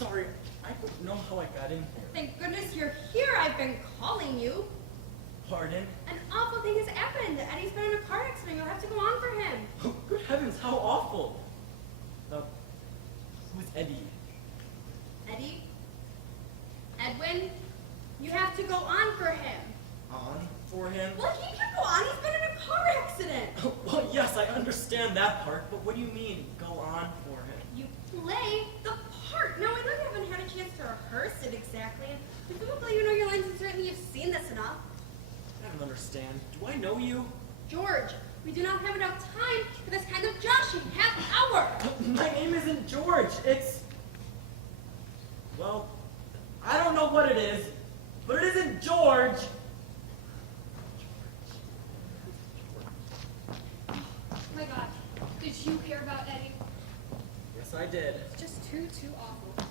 sorry. I don't know how I got in here. Thank goodness you're here. I've been calling you. Pardon? An awful thing has happened. Eddie's been in a car accident. You'll have to go on for him. Oh, good heavens, how awful. Who's Eddie? Eddie? Edwin? You have to go on for him. On for him? Well, he can go on. He's been in a car accident. Oh, well, yes, I understand that part, but what do you mean, go on for him? You play the part. Now, I know you haven't had a chance to rehearse it exactly, and presumably you know your lines and certainly you've seen this enough. I don't understand. Do I know you? George, we do not have enough time for this kind of joshing. Half hour. My name isn't George. It's... Well, I don't know what it is, but it isn't George. Oh my God, did you hear about Eddie? Yes, I did. It's just too awful.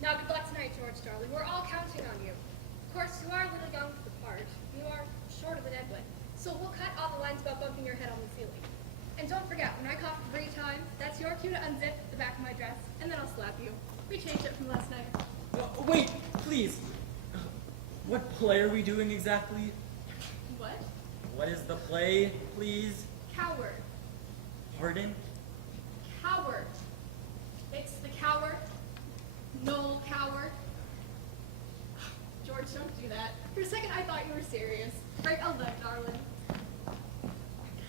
Now, good luck tonight, George, darling. We're all counting on you. Of course, you are a little young for the part. You are shorter than Edwin. So we'll cut all the lines about bumping your head on the ceiling. And don't forget, when I cough 3 times, that's your cue to unzip the back of my dress, and then I'll slap you. We changed it from last night. Wait, please. What play are we doing exactly? What? What is the play, please? Coward. Pardon? Coward. It's the coward. Noel Coward. George, don't do that. For a second, I thought you were serious. Break a leg, darling.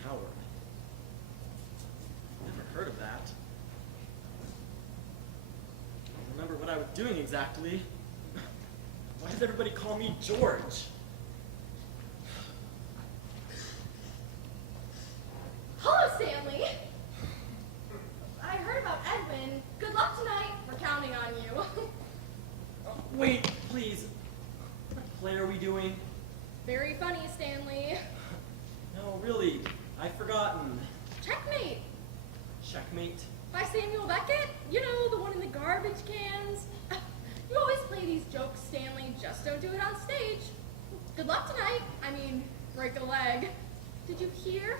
Coward. Never heard of that. I don't remember what I was doing exactly. Why does everybody call me George? Hello, Stanley. I heard about Edwin. Good luck tonight. We're counting on you. Wait, please. What play are we doing? Very funny, Stanley. No, really. I've forgotten. Checkmate. Checkmate? By Samuel Beckett. You know, the one in the garbage cans. You always play these jokes, Stanley. Just don't do it on stage. Good luck tonight. I mean, break a leg. Did you hear?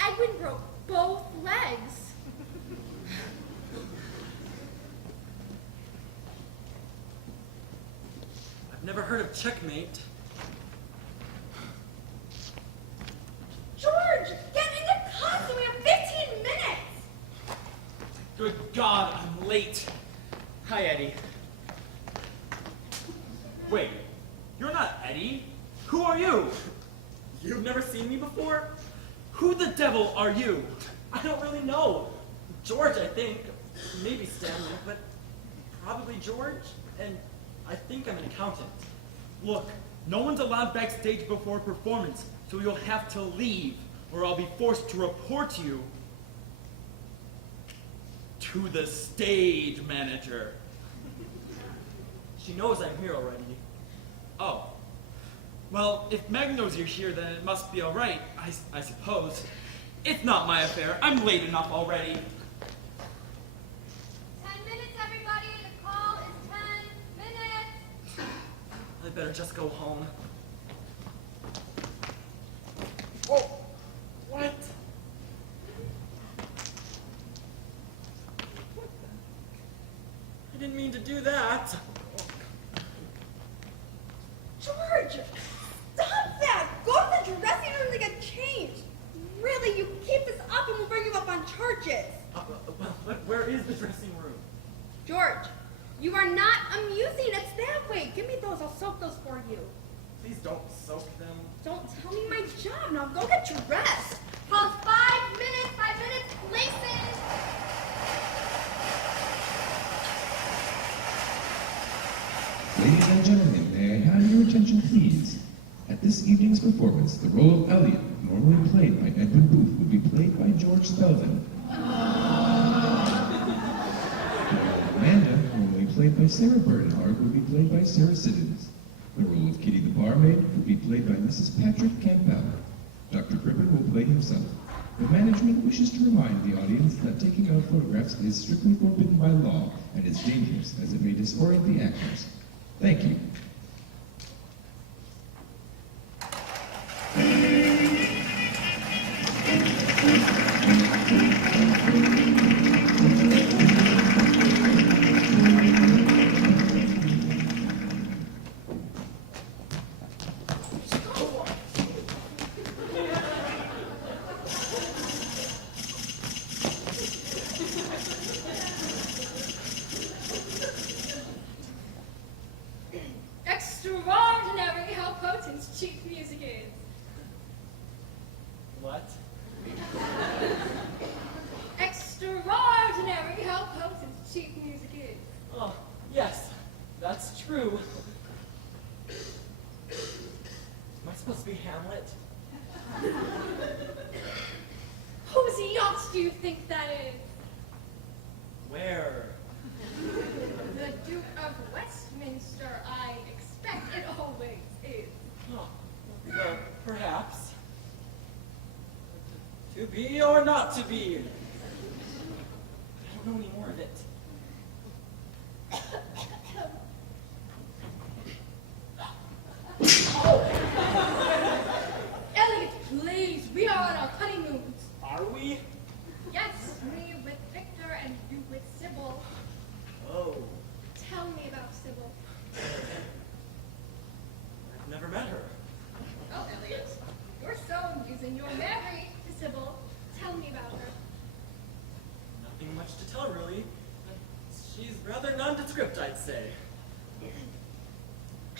Edwin broke both legs. I've never heard of checkmate. George, get into costume. We have 15 minutes. Good God, I'm late. Hi, Eddie. Wait, you're not Eddie. Who are you? You've never seen me before? Who the devil are you? I don't really know. George, I think. Maybe Stanley, but probably George. And I think I'm an accountant. Look, no one's allowed backstage before a performance, so you'll have to leave, or I'll be forced to report you to the stage manager. She knows I'm here already. Oh. Well, if Meg knows you're here, then it must be all right, I suppose. It's not my affair. I'm late enough already. 10 minutes, everybody. The call is 10 minutes. I better just go home. Oh, what? I didn't mean to do that. George, stop that. Go to the dressing room to get changed. Really, you keep this up and we'll bring you up on charges. Well, where is the dressing room? George, you are not amusing. It's that way. Give me those. I'll soak those for you. Please don't soak them. Don't tell me my job. Now go get dressed. Pause 5 minutes. 5 minutes. Places. Ladies and gentlemen, may I have your attention, please? At this evening's performance, the role of Elliot, normally played by Edwin Booth, will be played by George Spelvin. Amanda, normally played by Sarah Bernhardt, will be played by Sarah Siddons. The role of Kitty the barmaid will be played by Mrs. Patrick Campbell. Dr. Griffin will play himself. The management wishes to remind the audience that taking out photographs is strictly forbidden by law and is dangerous as it may disorient the actors. Thank you. What? Extraordinary how potent cheap music is. Oh, yes, that's true. Am I supposed to be Hamlet? Whose yacht do you think that is? Where? The Duke of Westminster, I expect it always is. Oh, well, perhaps. To be or not to be? I don't know any more of it. Elliot, please, we are on our honeymoons. Are we? Yes, me with Victor and you with Sybil. Oh, Tell me about Sybil. I've never met her. Oh, Elliot, you're so amusing. You're married to Sybil. Tell me about her. Nothing much to tell, really. She's rather nondescript, I'd say.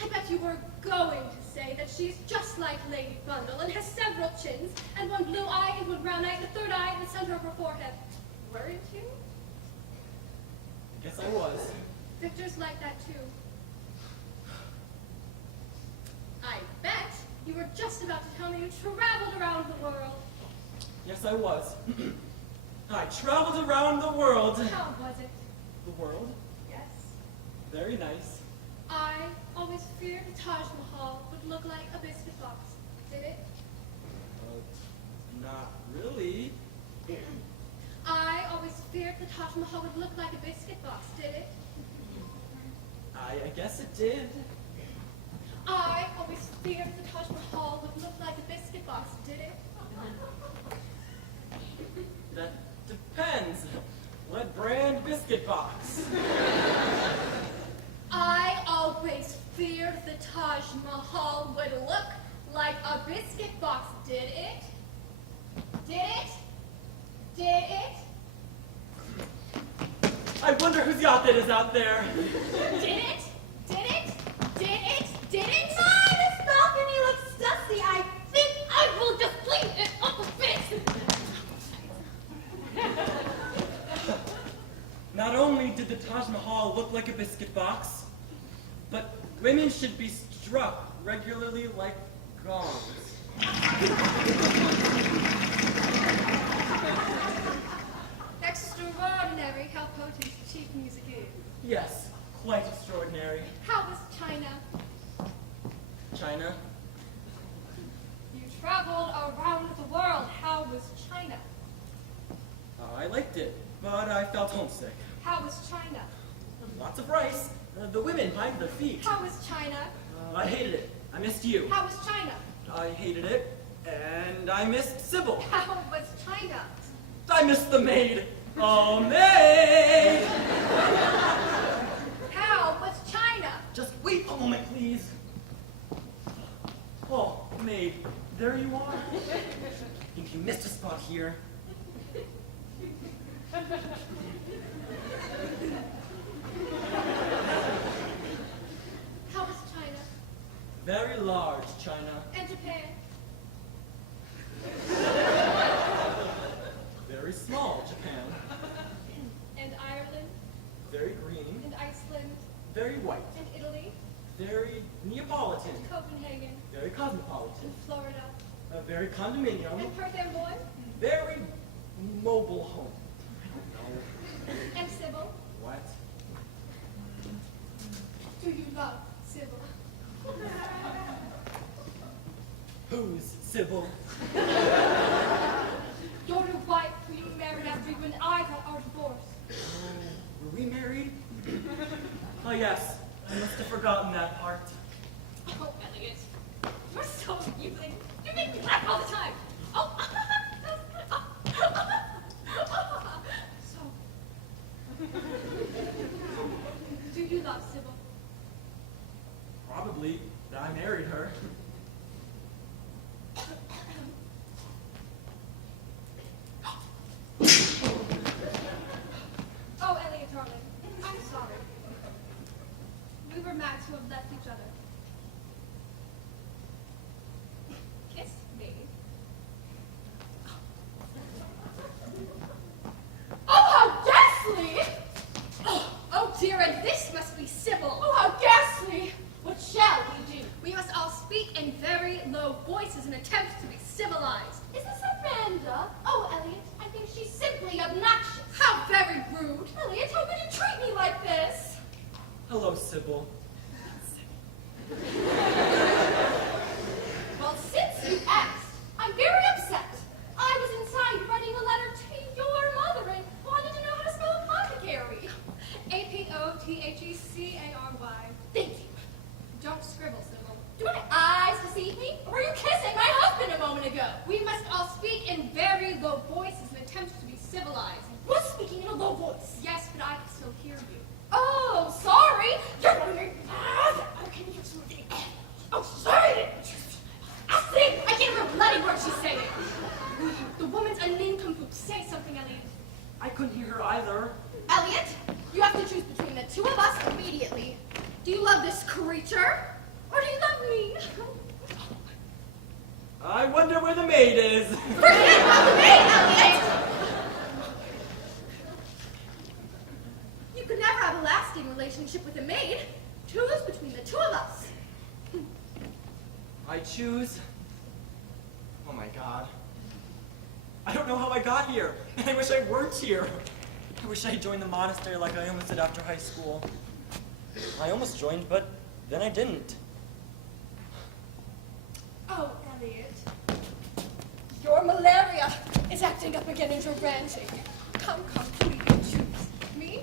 I bet you were going to say that she's just like Lady Bundle and has several chins, and one blue eye and one brown eye, and the third eye in the center of her forehead. Weren't you? I guess I was. Victor's like that too. I bet you were just about to tell me you traveled around the world. Yes, I was. I traveled around the world. How was it? The world? Yes. Very nice. I always feared the Taj Mahal would look like a biscuit box. Did it? Not really. I always feared the Taj Mahal would look like a biscuit box. Did it? I guess it did. I always feared the Taj Mahal would look like a biscuit box. Did it? That depends. What brand biscuit box? I always feared the Taj Mahal would look like a biscuit box. Did it? Did it? Did it? I wonder whose yacht that is out there. Did it? Did it? Did it? Did it? My, this balcony looks dusty. I think I will just clean it up a bit. Not only did the Taj Mahal look like a biscuit box, but women should be struck regularly like gongs. Extraordinary how potent cheap music is. Yes, quite extraordinary. How was China? China? You traveled around the world. How was China? I liked it, but I felt homesick. How was China? Lots of rice. The women by the feet. How was China? I hated it. I missed you. How was China? I hated it, and I missed Sybil. How was China? I missed the maid. Oh, maid! How was China? Just wait a moment, please. Oh, maid, there you are. I think you missed a spot here. How was China? Very large, China. And Japan? Very small, Japan. And Ireland? Very green. And Iceland? Very white. And Italy? Very Neapolitan. And Copenhagen? Very cosmopolitan. And Florida? Very condominium. And Perth Amboy? Very mobile home. I don't know. And Sybil? What? Do you love Sybil? Who's Sybil? Your new wife who you married after you and I got our divorce. Were we married? Oh, yes. I must have forgotten that part. Oh, Elliot, you're so amusing. You make me laugh all the time. Oh, so, do you love Sybil? Probably. I married her. Oh, Elliot, darling, I'm sorry. We were mad to have left each other. Kiss me. to be civilized. Is this Amanda? Oh, Elliot, I think she's simply obnoxious. How very rude. Elliot, how could you treat me like this? Hello, Sybil. Well, since you asked, I'm very upset. I was inside writing a letter to your mother and wanted to know how to spell apothecary. A-P-O-T-H-E-C-A-R-Y. Thank you. Don't scribble, Sybil. Do my eyes deceive me? Or were you kissing my husband a moment ago? We must all speak in very low voices in attempts to be civilized. Was speaking in a low voice. Yes, but I can still hear you. Oh, sorry. You're going okay, you're something. Oh, sorry. I think I can't remember bloody word she's saying. The woman's a nincompoop. Say something, Elliot. I couldn't hear her either. Elliot, you have to choose between the two of us immediately. Do you love this creature? Or do you love me? I wonder where the maid is. Forget about the maid, Elliot! You could never have a lasting relationship with a maid. Choose between the two of us. I choose. Oh my god. I don't know how I got here. I wish I weren't here. I wish I had joined the monastery like I almost did after high school. I almost joined, but then I didn't. Oh, Elliot. Your malaria is acting up again and you're ranting. Come, who do you choose? Me?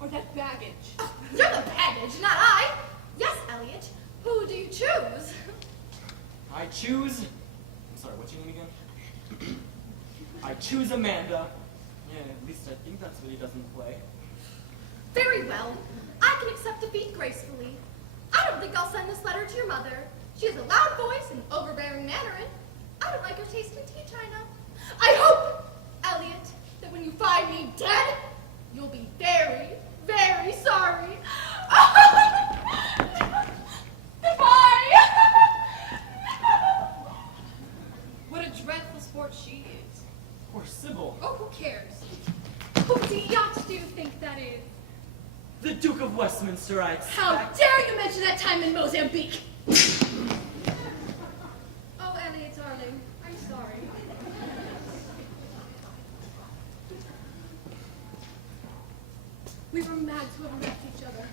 Or that baggage? Oh, you're the baggage, not I. Yes, Elliot. Who do you choose? I choose. I'm sorry, what's your name again? I choose Amanda. Yeah, at least I think that's what he doesn't play. Very well. I can accept defeat gracefully. I don't think I'll send this letter to your mother. She has a loud voice and overbearing manner, and I don't like her taste in tea china. I hope, Elliot, that when you find me dead, you'll be very, very sorry. Goodbye. What a dreadful sport she is. Or Sybil. Oh, who cares? Whose yacht do you think that is? The Duke of Westminster, I expect. How dare you mention that time in Mozambique? Oh, Elliot, darling, I'm sorry. We were mad to have left each other.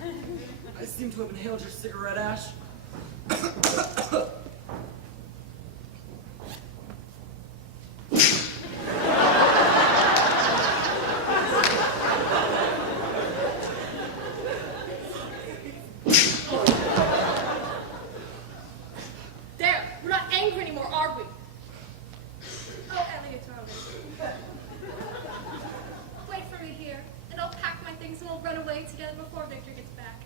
I seem to have inhaled your cigarette ash. There, we're not angry anymore, are we? Oh, Elliot, darling. Wait for me here, and I'll pack my things and we'll run away together before Victor gets back.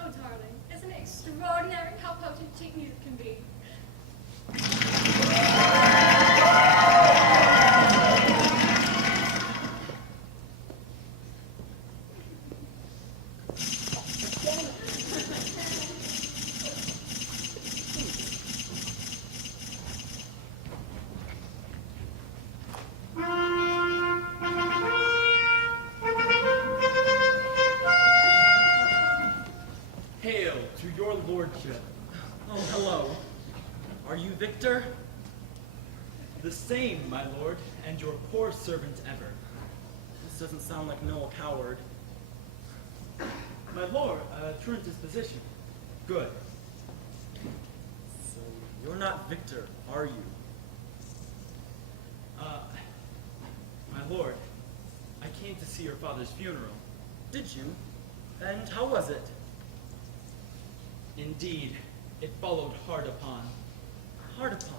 Oh, darling, isn't it extraordinary how potent cheap music can be? Hail to your lordship. Oh, hello. Are you Victor? The same, my lord, and your poor servant ever. This doesn't sound like Noel Coward. My lord, truant disposition. Good. So, you're not Victor, are you? My lord, I came to see your father's funeral. Did you? And how was it? Indeed, it followed hard upon. Hard upon.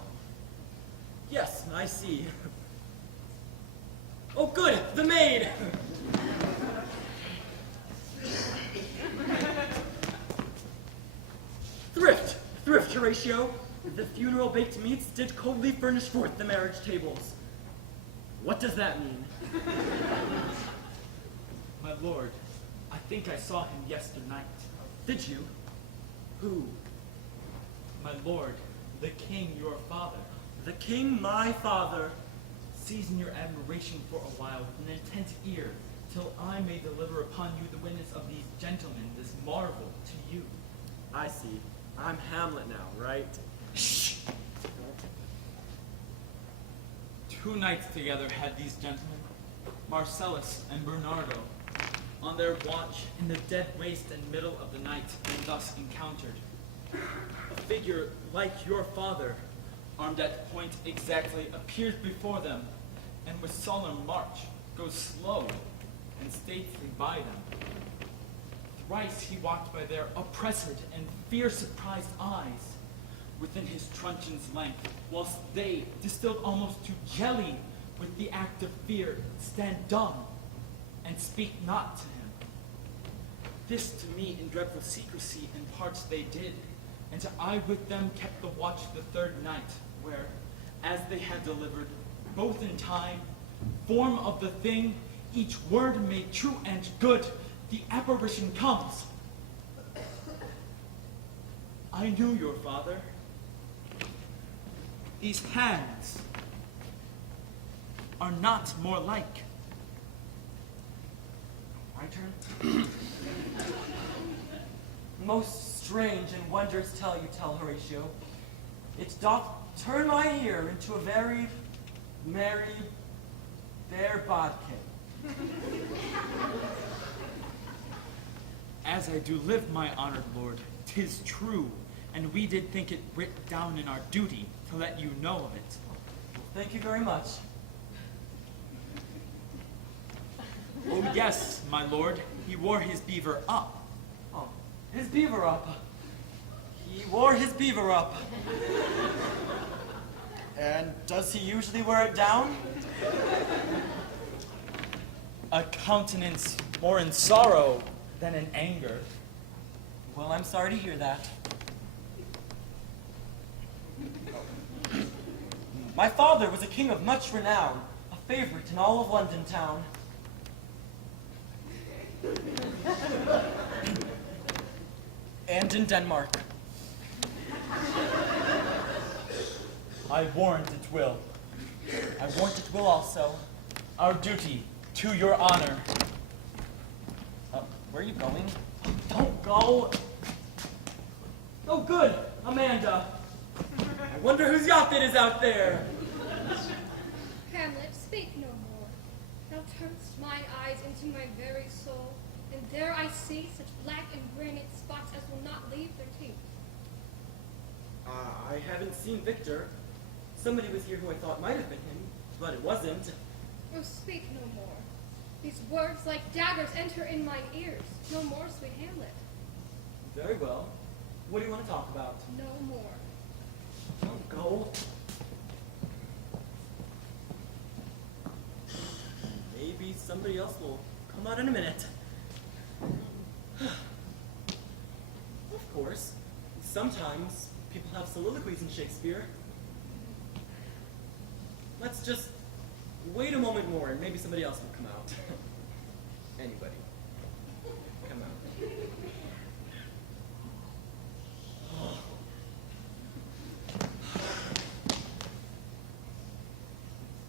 Yes, I see. Oh, good! The maid! Thrift, Horatio. The funeral baked meats did coldly furnish forth the marriage tables. What does that mean? My lord, I think I saw him yesternight. Did you? Who? My lord, the king, your father. The king, my father. Season your admiration for a while with an attentive ear, till I may deliver upon you the witness of these gentlemen, this marvel to you. I see. I'm Hamlet now, right? Shh! 2 nights together had these gentlemen, Marcellus and Bernardo, on their watch in the dead waste and middle of the night, and thus encountered a figure like your father, armed at point exactly, appears before them, and with solemn march goes slow and stately by them. Thrice he walked by their oppressed and fear-surprised eyes within his truncheon's length, whilst they, distilled almost to jelly with the act of fear, stand dumb and speak not to him. This to me in dreadful secrecy in parts they did, and I with them kept the watch the 3rd night, where, as they had delivered, both in time, form of the thing, each word made true and good, the apparition comes. I knew your father. These hands are not more like. My turn? Most strange and wondrous tell you tell, Horatio. It doth turn my ear into a very merry bear bodkin. As I do live, my honored lord, 'tis true, and we did think it writ down in our duty to let you know of it. Thank you very much. Oh yes, my lord, he wore his beaver up. Oh, his beaver up. He wore his beaver up. And does he usually wear it down? A countenance more in sorrow than in anger. Well, I'm sorry to hear that. My father was a king of much renown, a favorite in all of London town. And in Denmark. I warrant it will. I warrant it will also. Our duty to your honor. Where are you going? Don't go! Oh, good! Amanda! I wonder whose yacht it is out there! Hamlet, speak no more. Thou turn'st mine eyes into my very soul, and there I see such black and granite spots as will not leave their teeth. I haven't seen Victor. Somebody was here who I thought might have been him, but it wasn't. Oh, speak no more. These words like daggers enter in mine ears. No more, sweet Hamlet. Very well. What do you want to talk about? No more. Don't go. Maybe somebody else will come out in a minute. Of course. Sometimes people have soliloquies in Shakespeare. Let's just wait a moment more and maybe somebody else will come out. Anybody. Come out.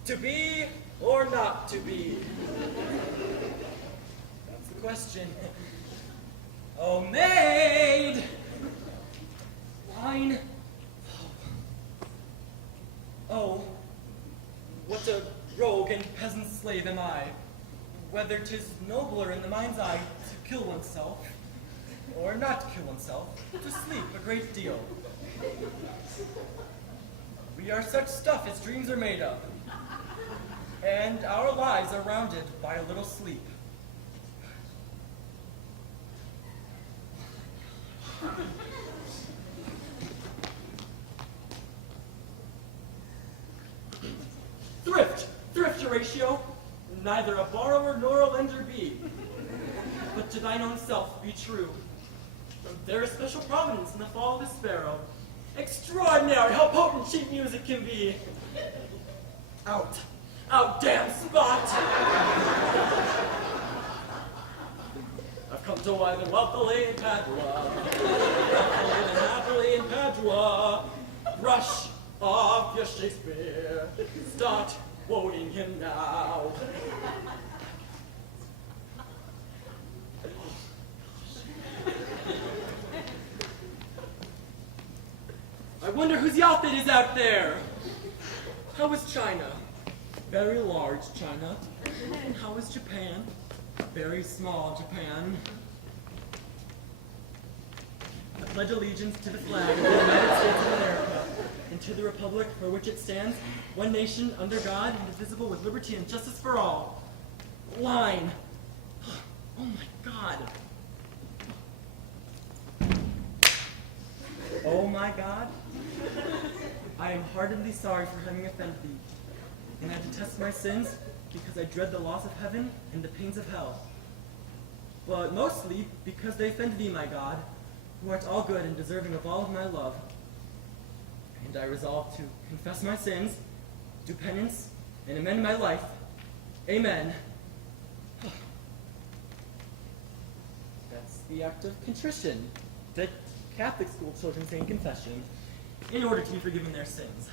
To be or not to be? That's the question. Oh, maid! Wine? Oh, what a rogue and peasant slave am I, whether 'tis nobler in the mind's eye to kill oneself, or not to kill oneself, to sleep a great deal. We are such stuff as dreams are made of, and our lives are rounded by a little sleep. Thrift, Horatio, neither a borrower nor a lender be, but to thine own self be true. There is special providence in the fall of a sparrow. Extraordinary how potent cheap music can be. Out, damn spot! I've come to wine and wealthily in Padua, and happily in Padua. Brush off your Shakespeare, start quoting him now. I wonder whose yacht it is out there. How is China? Very large China. And how is Japan? Very small Japan. I pledge allegiance to the flag of the United States of America and to the republic for which it stands, one nation, under God, indivisible, with liberty and justice for all. Line. Oh my God. Oh my God. I am heartily sorry for having offended thee, and I detest my sins because I dread the loss of heaven and the pains of hell. But mostly because they offend thee, my God, who art all good and deserving of all of my love. And I resolve to confess my sins, do penance, and amend my life. Amen. That's the act of contrition that Catholic school children say in confession in order to be forgiven their sins.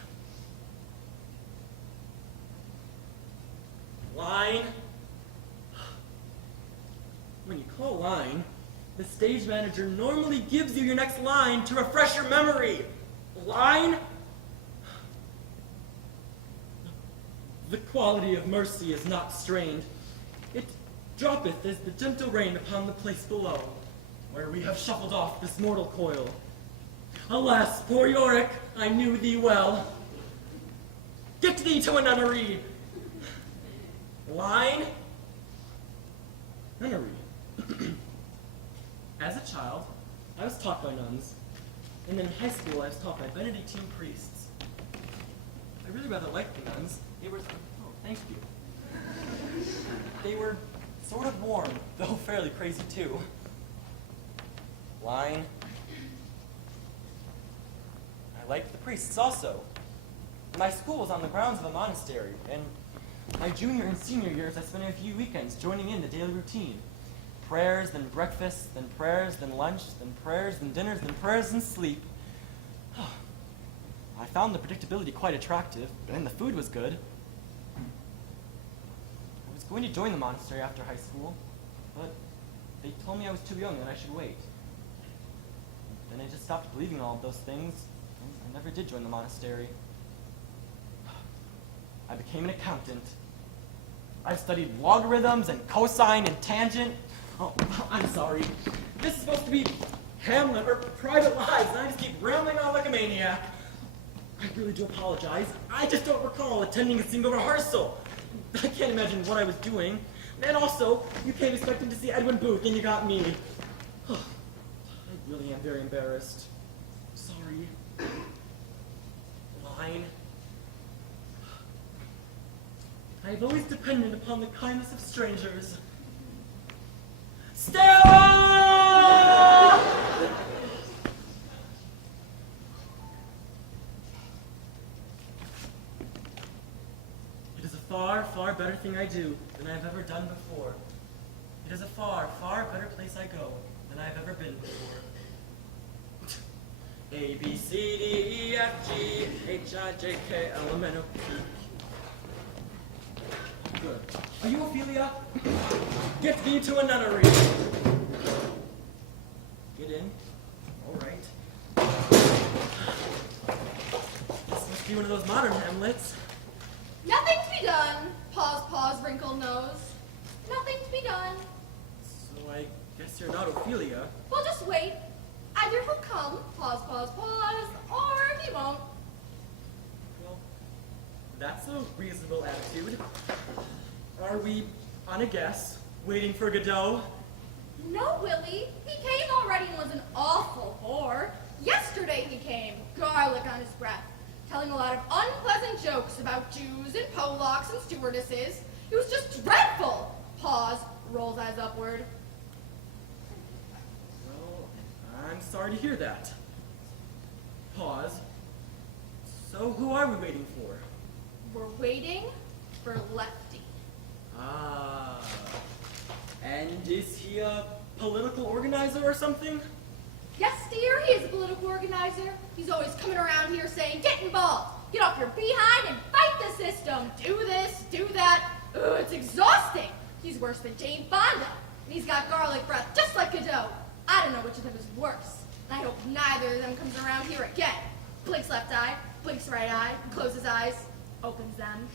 Line. When you call line, the stage manager normally gives you your next line to refresh your memory. Line. The quality of mercy is not strained. It droppeth as the gentle rain upon the place below, where we have shuffled off this mortal coil. Alas, poor Yorick, I knew thee well. Get thee to a nunnery. Line. Nunnery. As a child, I was taught by nuns, and then in high school I was taught by Benedictine priests. I really rather liked the nuns. They were, oh, thank you. They were sort of warm, though fairly crazy too. Line. I liked the priests also. My school was on the grounds of a monastery, and my junior and senior years I spent a few weekends joining in the daily routine. Prayers, then breakfast, then prayers, then lunch, then prayers, then dinners, then prayers, and sleep. I found the predictability quite attractive, and the food was good. I was going to join the monastery after high school, but they told me I was too young and that I should wait. Then I just stopped believing all of those things, and I never did join the monastery. I became an accountant. I studied logarithms and cosine and tangent. Oh, I'm sorry. This is supposed to be Hamlet or Private Lives, and I just keep rambling on like a maniac. I really do apologize. I just don't recall attending a single rehearsal. I can't imagine what I was doing. And also, you came expecting to see Edwin Booth, and you got me. I really am very embarrassed. Sorry. Line. I have always depended upon the kindness of strangers. Stella! It is a far, far better thing I do than I have ever done before. It is a far, far better place I go than I have ever been before. A, B, C, D, E, F, G, H, I, J, K, L, M, N, O, P. Good. Are you Ophelia? Get thee to a nunnery. Get in. All right. This must be one of those modern Hamlets. Nothing to be done. Pause, pause, wrinkled nose. Nothing to be done. So I guess you're not Ophelia. Well, just wait. Either he'll come, pause, pause, pause, or he won't. Well, that's a reasonable attitude. Are we on a guess, waiting for Godot? No, Willie. He came already and was an awful bore. Yesterday he came, garlic on his breath, telling a lot of unpleasant jokes about Jews and Polacks and stewardesses. It was just dreadful. Pause, rolls eyes upward. Well, I'm sorry to hear that. Pause. So who are we waiting for? We're waiting for Lefty. Ah. And is he a political organizer or something? Yes, dear, he is a political organizer. He's always coming around here saying, get involved, get off your behind and fight the system. Do this, do that. Ugh, it's exhausting. He's worse than Jane Fonda. And he's got garlic breath just like Godot. I don't know which of them is worse. And I hope neither of them comes around here again. Blinks left eye, blinks right eye, closes eyes, opens them.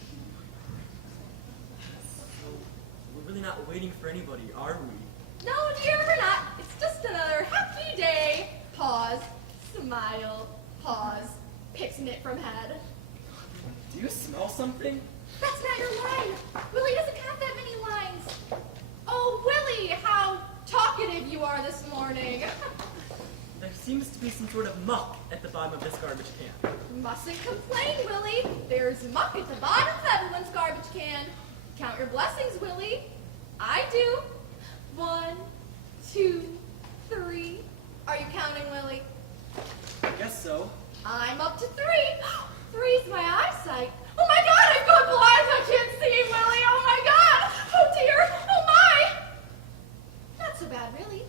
we're really not waiting for anybody, are we? No, dear, we're not. It's just another happy day. Pause. Smile. Pause. Picks knit from head. Do you smell something? That's not your line. Willie doesn't have that many lines. Oh, Willie, how talkative you are this morning. There seems to be some sort of muck at the bottom of this garbage can. Mustn't complain, Willie. There's muck at the bottom of everyone's garbage can. Count your blessings, Willie. I do. 1, 2, 3. Are you counting, Willie? I guess so. I'm up to 3. 3's my eyesight. Oh my God, I've gone blind. I can't see, Willie. Oh my God. Oh dear. Oh my. Not so bad, really.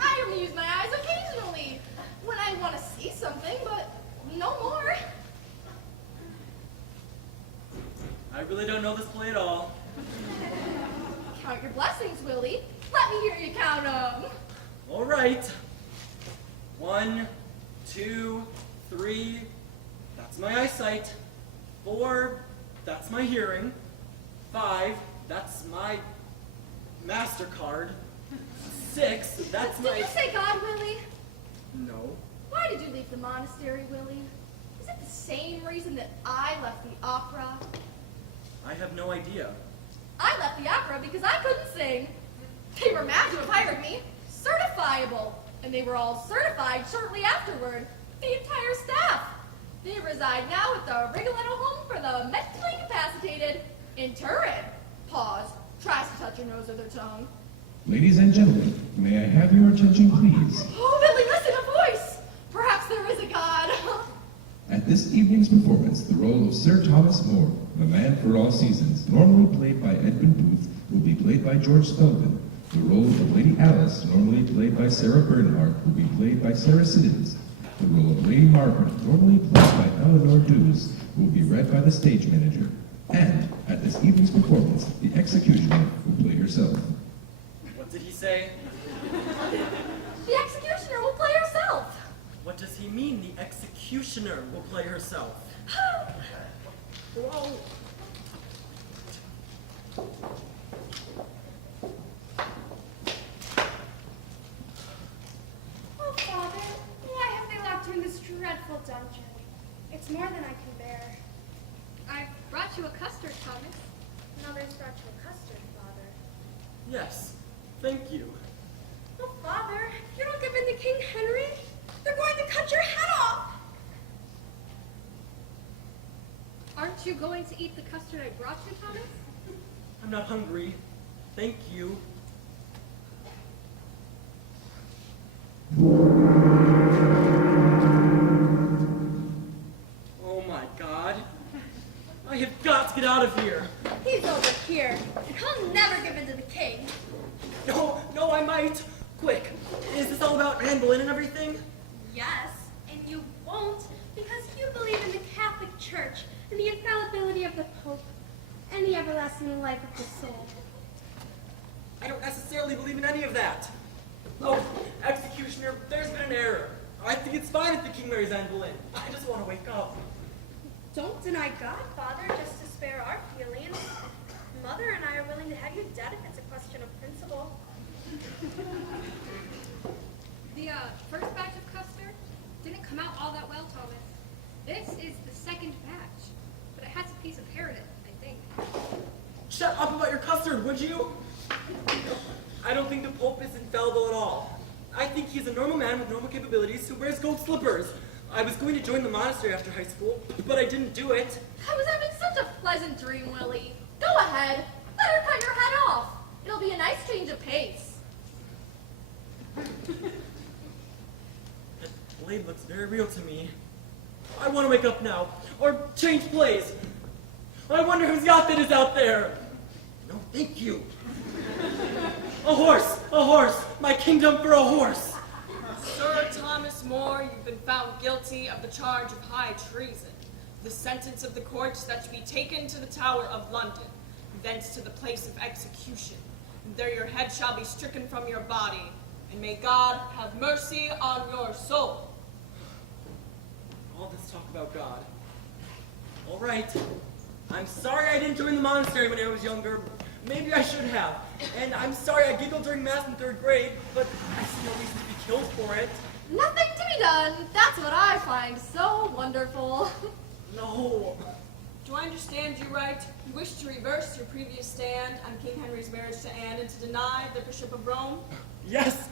I only use my eyes occasionally when I want to see something, but no more. I really don't know this play at all. Count your blessings, Willie. Let me hear you count them. All right. 1, 2, 3. That's my eyesight. 4. That's my hearing. 5. That's my MasterCard. 6. That's my... Did you say God, Willie? No. Why did you leave the monastery, Willie? Is it the same reason that I left the opera? I have no idea. I left the opera because I couldn't sing. They were mad to have hired me. Certifiable. And they were all certified shortly afterward. The entire staff. They reside now at the Rigoletto Home for the Mentally Incapacitated in Turin. Pause. Tries to touch your nose with her tongue. Ladies and gentlemen, may I have your attention, please? Oh, Billy, listen, a voice! Perhaps there is a God. At this evening's performance, the role of Sir Thomas More, the man for all seasons, normally played by Edmund Booth, will be played by George Spelman. The role of Lady Alice, normally played by Sarah Bernhardt, will be played by Sarah Siddons. The role of Lady Margaret, normally played by Eleanor Dews, will be read by the stage manager. And at this evening's performance, the executioner will play herself. What did he say? The executioner will play herself. What does he mean, the executioner will play herself? Whoa. Oh, Father, why have they locked you in this dreadful dungeon? It's more than I can bear. I've brought you a custard, Thomas. Mother's brought you a custard, Father. Yes, thank you. Oh, Father, you don't give in to King Henry? They're going to cut your head off! Aren't you going to eat the custard I brought you, Thomas? I'm not hungry. Thank you. Oh my God. I have got to get out of here. He's over here, and he'll never give in to the king. No, I might. Quick, is this all about Anne Boleyn and everything? Yes, and you won't, because you believe in the Catholic Church and the infallibility of the Pope and the everlasting life of the soul. I don't necessarily believe in any of that. Oh, executioner, there's been an error. I think it's fine if the king marries Anne Boleyn. I just want to wake up. Don't deny God, Father, just to spare our feelings. Mother and I are willing to have you dead if it's a question of principle. The first batch of custard didn't come out all that well, Thomas. This is the second batch, but it has a piece of hair in it, I think. Shut up about your custard, would you? I don't think the Pope is infallible at all. I think he's a normal man with normal capabilities who wears gold slippers. I was going to join the monastery after high school, but I didn't do it. I was having such a pleasant dream, Willie. Go ahead. Let her cut your head off. It'll be a nice change of pace. That blade looks very real to me. I want to wake up now, or change plays. I wonder whose yacht that is out there. No, thank you. A horse, my kingdom for a horse. Sir Thomas More, you've been found guilty of the charge of high treason. The sentence of the court is that you be taken to the Tower of London, thence to the place of execution. And there your head shall be stricken from your body, and may God have mercy on your soul. All this talk about God. All right. I'm sorry I didn't join the monastery when I was younger, Maybe I should have. And I'm sorry I giggled during math in 3rd grade, but I see no reason to be killed for it. Nothing to be done. That's what I find so wonderful. No. Do I understand you right? You wish to reverse your previous stand on King Henry's marriage to Anne and to deny the Bishop of Rome? Yes,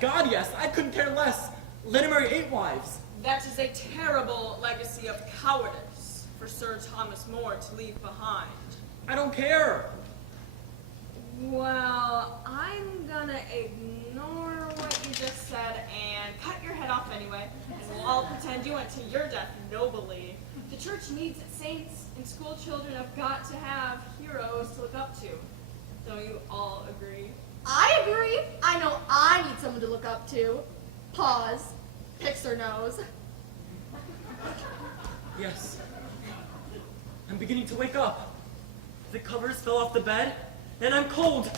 God, yes. I couldn't care less. Let him marry 8 wives. That is a terrible legacy of cowardice for Sir Thomas More to leave behind. I don't care. Well, I'm gonna ignore what you just said and cut your head off anyway, and we'll all pretend you went to your death nobly. The church needs its saints, and school children have got to have heroes to look up to. Don't you all agree? I agree. I know I need someone to look up to. Pause. Picks her nose. Yes. I'm beginning to wake up. The covers fell off the bed, and I'm cold.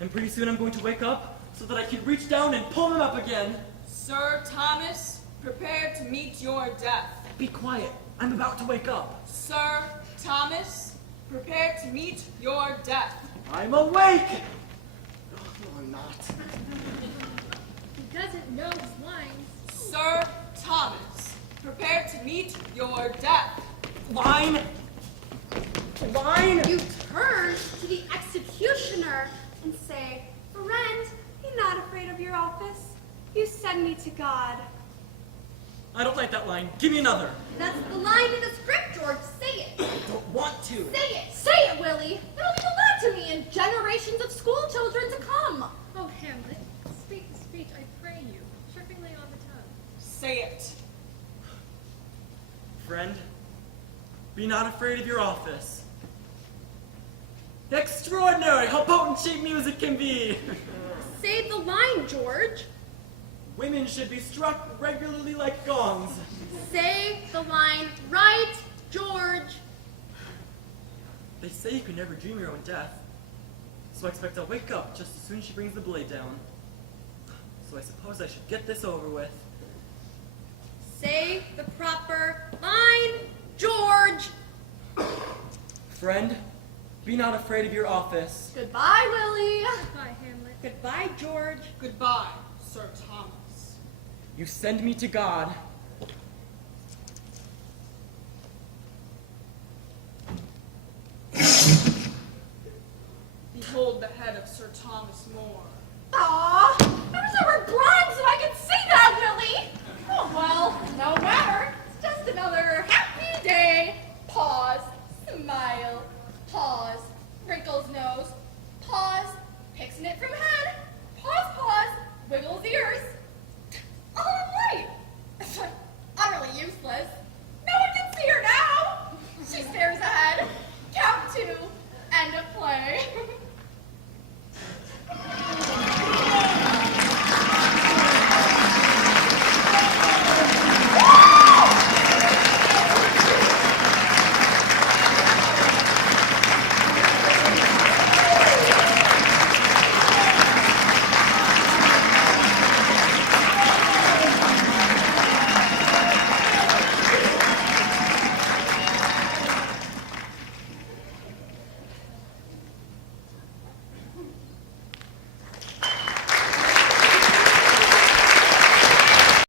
And pretty soon I'm going to wake up so that I can reach down and pull them up again. Sir Thomas, prepare to meet your death. Be quiet. I'm about to wake up. Sir Thomas, prepare to meet your death. I'm awake! Oh, no, I'm not. He doesn't know his lines. Sir Thomas, prepare to meet your death. Line! Line! You turn to the executioner and say, "Friend, be not afraid of your office. You send me to God." I don't like that line. Give me another. That's the line in the script, George. Say it. I don't want to. Say it. Say it, Willie. It'll mean a lot to me and generations of school children to come. Oh, Hamlet, speak the speech, I pray you, trippingly on the tongue. Say it. Friend, be not afraid of your office. Extraordinary how potent sheet music can be. Say the line, George. Women should be struck regularly like gongs. Say the line right, George. They say you can never dream your own death. So I expect I'll wake up just as soon as she brings the blade down. So I suppose I should get this over with. Say the proper line, George. Friend, be not afraid of your office. Goodbye, Willie. Goodbye, Hamlet. Goodbye, George. Goodbye, Sir Thomas. You send me to God. Behold the head of Sir Thomas More. Aw, I wish I were blind.